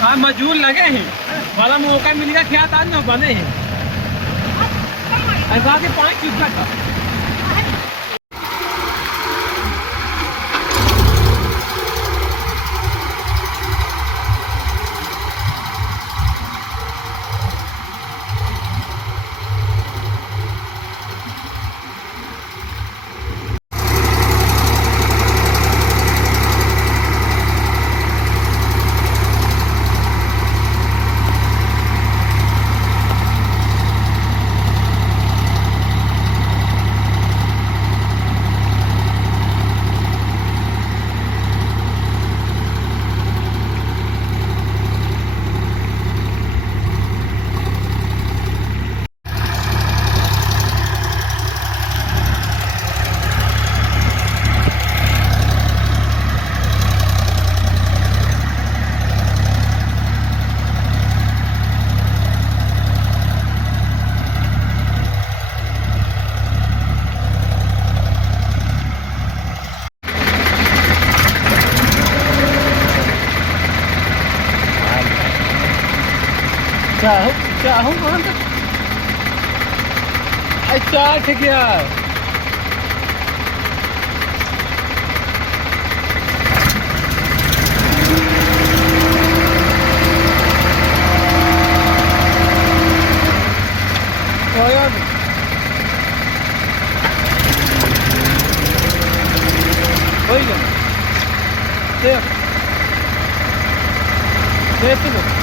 हाँ मजदूर लगे हैं, वाला मौका मिलेगा क्या था ना बने हैं ऐसा के 5 चुका था। चाहूँ कहाँ तक अच्छा ठीक यार हो गया देख देख